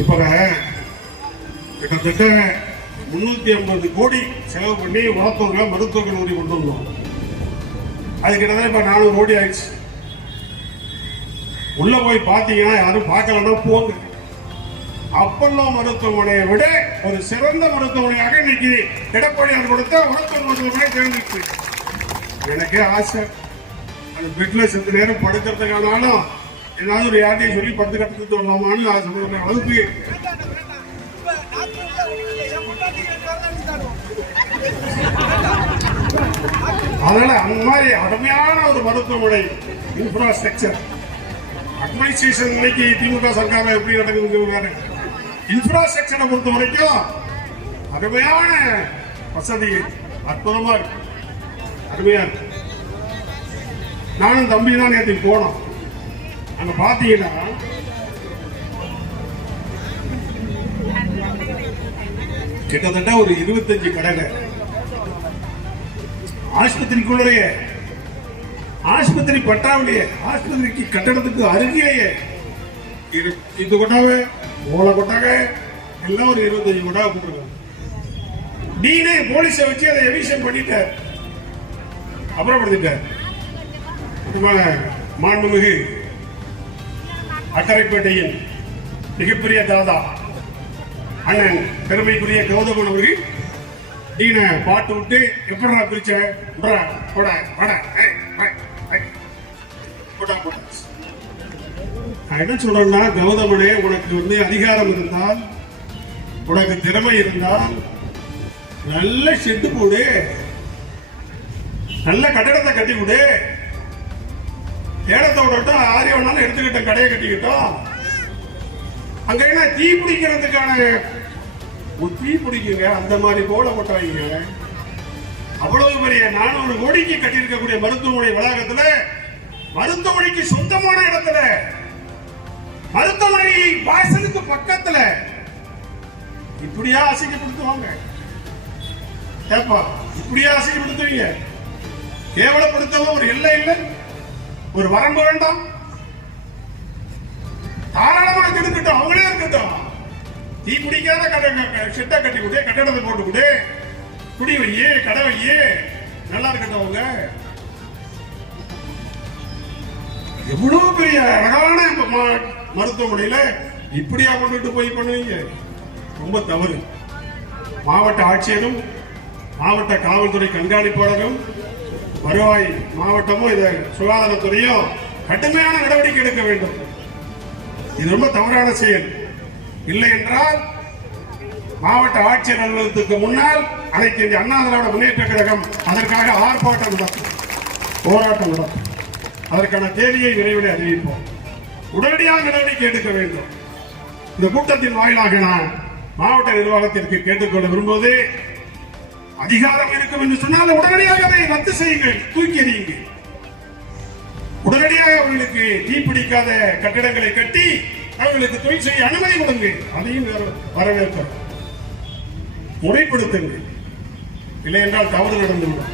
இப்போ கிட்டத்தட்ட முன்னூத்தி ஐம்பது கோடி செலவு பண்ணி வளர்த்தவங்க மருத்துவ கல்லூரி கொண்டு வந்தோம். அது கிட்டத்தட்ட இப்ப நானூறு கோடி ஆயிடுச்சு. உள்ள போய் பாத்தீங்கன்னா யாரும் பார்க்கலன்னா போங்க. அப்பல்லோ மருத்துவமனையை விட ஒரு சிறந்த மருத்துவமனையாக இன்னைக்கு எடப்பாடியார் கொடுத்த மருத்துவ மருத்துவமனை தேர்ந்தெடுத்து எனக்கே ஆசை. அந்த பெட்ல சிறிது நேரம் படுக்கிறதுக்கானாலும் ஏதாவது ஒரு யார்ட்டையும் சொல்லி பத்து கட்டத்துக்கு நான் ஆசைப்படுற அளவுக்கு அதனால அந்த மாதிரி அருமையான ஒரு மருத்துவமனை இன்ஃப்ராஸ்ட்ரக்சர் அட்மினிஸ்ட்ரேஷன் இன்னைக்கு திமுக சர்க்கார் எப்படி நடக்குதுங்க இன்ஃப்ராஸ்ட்ரக்சரை பொறுத்த வரைக்கும் அருமையான வசதி அற்புதமா இருக்கு. அருமையா இருக்கு. நானும் தம்பி தான் நேற்று போனோம். அங்க பாத்தீங்கன்னா கிட்டத்தட்ட ஒரு இருபத்தஞ்சு கடைகள் ஆஸ்பத்திரிக்குள்ளேயே ஆஸ்பத்திரி பட்டாவிலேயே ஆஸ்பத்திரிக்கு கட்டடத்துக்கு அருகிலேயே இரு- இது கொட்டாவே ஓலை கொட்டாக எல்லாம் ஒரு இருபத்தஞ்சு கொட்டாக போட்டுருக்காங்க நீனே போலீஸை வச்சு அதை எவிஷன் பண்ணிட்ட. அப்புறப்படுத்திட்டார் நம்ம மாண்புமிகு அக்கரைப்பேட்டையின் மிகப்பெரிய தாதா அண்ணன் பெருமைக்குரிய கௌதமன் அவர்கள். டீன பாட்டு விட்டு எப்படா பிரிச்ச விட்றா, போடா, வட. ஏய், ஏய், நான் என்ன சொல்றேன்னா கௌதமனே உனக்கு வந்து அதிகாரம் இருந்தால் உனக்கு திறமை இருந்தால் நல்ல ஷெட்டு போடு. நல்ல கட்டடத்தை கட்டி விடு. ஏடத்தை விடட்டும் ஆரிய வேணாலும் எடுத்துக்கிட்டோம் கடையை கட்டிக்கிட்டோம். அங்க என்ன தீ பிடிக்கிறதுக்கான ஒரு தீ பிடிக்குங்க அந்த மாதிரி போல போட்டாங்க. அவ்வளவு பெரிய நானூறு கோடிக்கு கட்டியிருக்கக்கூடிய மருத்துவமனை வளாகத்துல மருத்துவமனைக்கு சொந்தமான இடத்துல மருத்துவமனை வாசலுக்கு பக்கத்துல இப்படியா அசிங்கப்படுத்துவாங்க ஏப்பா இப்படியா அசிங்கப்படுத்துவீங்க கேவலப்படுத்தவும் ஒரு எல்லை இல்லை? ஒரு வரம்பு வேண்டாம். தாராளமாக கெடுக்கட்டும் அவங்களே இருக்கட்டும். தீ பிடிக்காத ஷெட்டை கட்டி விடு கட்டடத்தை போட்டு விடு குடி வையே கடை வையே. நல்லா இருக்கட்டும் அவங்க. எவ்வளவு பெரிய அழகான ம- மருத்துவமனையில இப்படியா கொண்டுட்டு போய் பண்ணுவீங்க? ரொம்ப தவறு. மாவட்ட ஆட்சியரும் மாவட்ட காவல்துறை கண்காணிப்பாளரும் வருவாய் மாவட்டமும் இதை சுகாதாரத்துறையும் கடுமையான நடவடிக்கை எடுக்க வேண்டும். இது ரொம்ப தவறான செயல். இல்லை என்றால் மாவட்ட ஆட்சியர் அலுவலகத்துக்கு முன்னால் அனைத்து இந்திய அண்ணா திராவிட முன்னேற்ற கழகம் அதற்காக ஆர்ப்பாட்டம் நடத்தும். போராட்டம் நடத்தும். அதற்கான தேதியை விரைவில் அறிவிப்போம். உடனடியாக நடவடிக்கை எடுக்க வேண்டும். இந்த கூட்டத்தின் வாயிலாக நான் மாவட்ட நிர்வாகத்திற்கு கேட்டுக்கொள்ள விரும்புவது அதிகாரம் இருக்கும் என்று சொன்னால் உடனடியாக அதை ரத்து செய்யுங்கள் தூக்கி எறியுங்கள். உடனடியாக அவர்களுக்கு தீப்பிடிக்காத கட்டிடங்களை கட்டி அவர்களுக்கு தொழில் செய்ய அனுமதி கொடுங்கள். அதையும் வர- வரவேற்கிறோம். முறைப்படுத்துங்கள். இல்லை என்றால் தவறு நடந்துவிடும்.